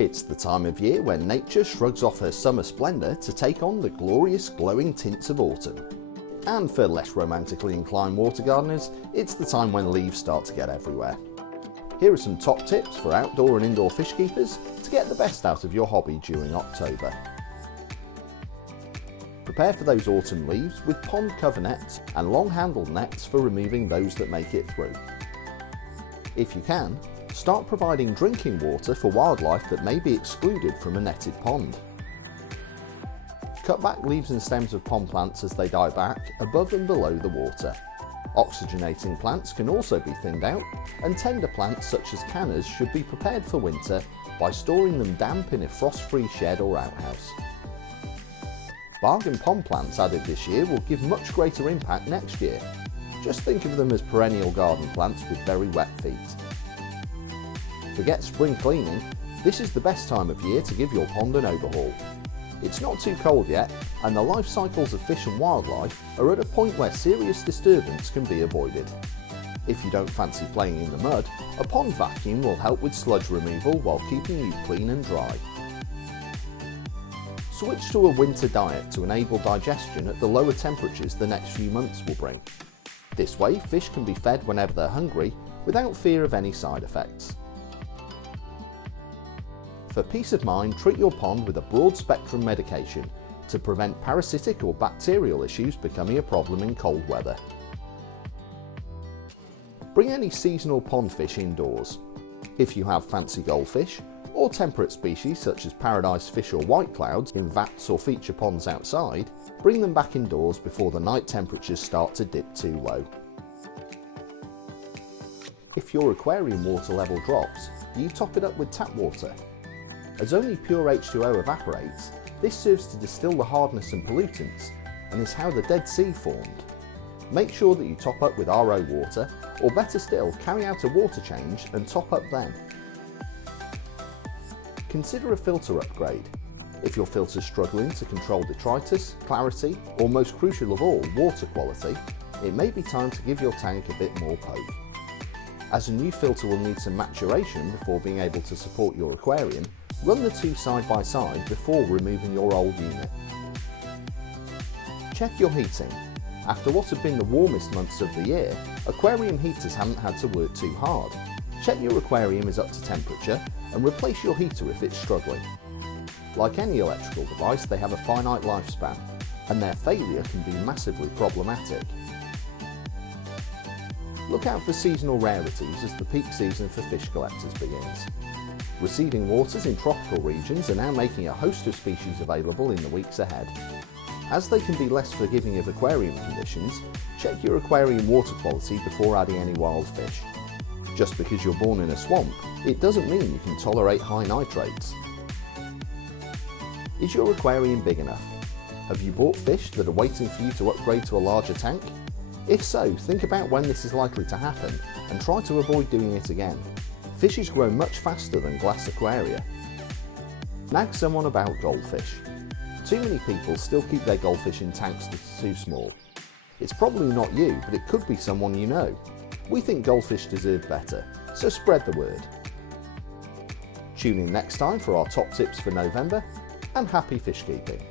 It's the time of year when nature shrugs off her summer splendour to take on the glorious glowing tints of autumn. And for less romantically inclined water gardeners, it's the time when leaves start to get everywhere. Here are some top tips for outdoor and indoor fish keepers to get the best out of your hobby during October. Prepare for those autumn leaves with pond cover nets and long-handled nets for removing those that make it through. If you can, start providing drinking water for wildlife that may be excluded from a netted pond. Cut back leaves and stems of pond plants as they die back above and below the water. Oxygenating plants can also be thinned out, and tender plants such as cannas should be prepared for winter by storing them damp in a frost-free shed or outhouse. Bargain pond plants added this year will give much greater impact next year. Just think of them as perennial garden plants with very wet feet. Forget spring cleaning, this is the best time of year to give your pond an overhaul. It's not too cold yet, and the life cycles of fish and wildlife are at a point where serious disturbance can be avoided. If you don't fancy playing in the mud, a pond vacuum will help with sludge removal while keeping you clean and dry. Switch to a winter diet to enable digestion at the lower temperatures the next few months will bring. This way, fish can be fed whenever they're hungry without fear of any side effects. For peace of mind, treat your pond with a broad-spectrum medication to prevent parasitic or bacterial issues becoming a problem in cold weather. Bring any seasonal pond fish indoors. If you have fancy goldfish, or temperate species such as paradise fish or white clouds in vats or feature ponds outside, bring them back indoors before the night temperatures start to dip too low. If your aquarium water level drops, you top it up with tap water. As only pure H2O evaporates, this serves to distill the hardness and pollutants, and is how the Dead Sea formed. Make sure that you top up with RO water, or better still, carry out a water change and top up then. Consider a filter upgrade. If your filter is struggling to control detritus, clarity, or most crucial of all, water quality, it may be time to give your tank a bit more poke. As a new filter will need some maturation before being able to support your aquarium, run the two side by side before removing your old unit. Check your heating. After what have been the warmest months of the year, aquarium heaters haven't had to work too hard. Check your aquarium is up to temperature and replace your heater if it's struggling. Like any electrical device, they have a finite lifespan, and their failure can be massively problematic. Look out for seasonal rarities as the peak season for fish collectors begins. Receding waters in tropical regions are now making a host of species available in the weeks ahead. As they can be less forgiving of aquarium conditions, check your aquarium water quality before adding any wild fish. Just because you're born in a swamp, it doesn't mean you can tolerate high nitrates. Is your aquarium big enough? Have you bought fish that are waiting for you to upgrade to a larger tank? If so, think about when this is likely to happen and try to avoid doing it again. Fishes grow much faster than glass aquaria. Nag someone about goldfish. Too many people still keep their goldfish in tanks that are too small. It's probably not you, but it could be someone you know. We think goldfish deserve better, so spread the word. Tune in next time for our top tips for November, and happy fish keeping.